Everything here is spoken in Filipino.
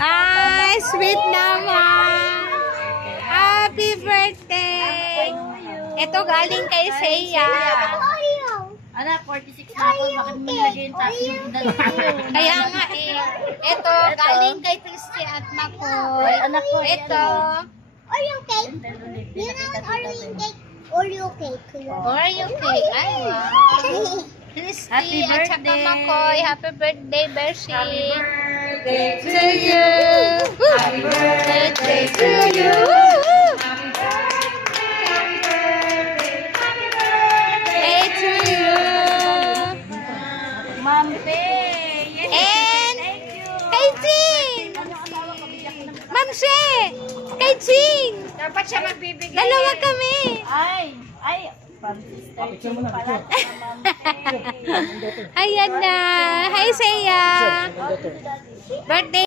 Ay, sweet naman. Happy birthday. Ito galing kay Seiya. Anak, 46 na ako. Bakit mo nilagay yung top yung dalawa? Kaya nga eh. Ito galing kay Christy at Makoy. Anak ko, Ito. Oreo cake. Yun ang Oreo cake. Oreo cake. Oreo cake. Ay, wow. Christy at saka Makoy. Happy birthday, Beshi. Happy birthday to you. Happy birthday to you. Mampe! And kay Ching! Ma'am She! Kay Ching! Dapat siya magbibigay. Dalawa kami! Ay! Pala. Ayan na! Hi, Seiya! Birthday!